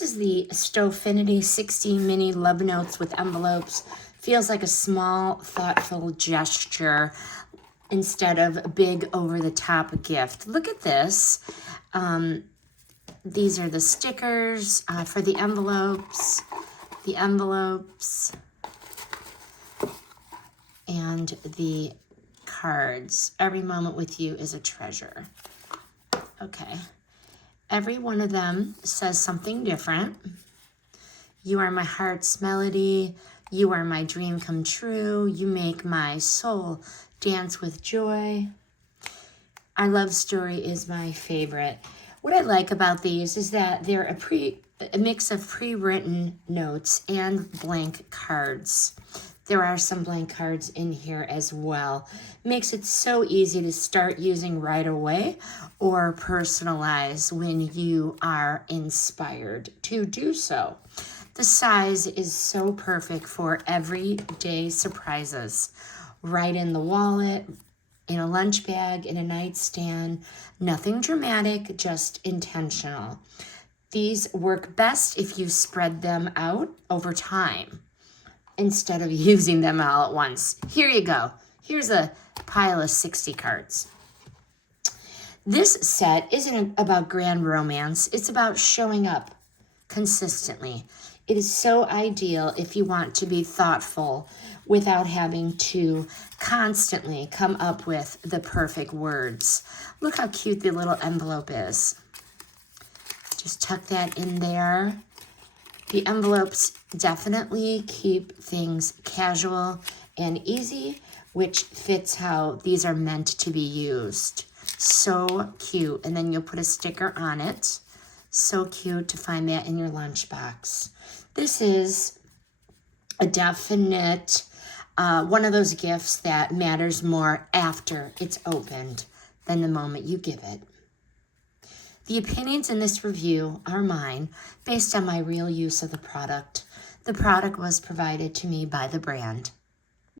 This is the STOFINITY 60 mini love notes with envelopes. Feels like a small, thoughtful gesture instead of a big over-the-top gift. Look at this. These are the stickers for the envelopes. And the cards. Every moment with you is a treasure. Okay. Every one of them says something different. You are my heart's melody. You are my dream come true. You make my soul dance with joy. Our love story is my favorite. What I like about these is that they're a mix of pre-written notes and blank cards. There are some blank cards in here as well. Makes it so easy to start using right away or personalize when you are inspired to do so. The size is so perfect for everyday surprises. Right in the wallet, in a lunch bag, in a nightstand. Nothing dramatic, just intentional. These work best if you spread them out over time instead of using them all at once. Here you go. Here's a pile of 60 cards. This set isn't about grand romance. It's about showing up consistently. It is so ideal if you want to be thoughtful without having to constantly come up with the perfect words. Look how cute the little envelope is. Just tuck that in there. The envelopes definitely keep things casual and easy, which fits how these are meant to be used. So cute. And then you'll put a sticker on it. So cute to find that in your lunchbox. This is a definite one of those gifts that matters more after it's opened than the moment you give it. The opinions in this review are mine based on my real use of the product. The product was provided to me by the brand.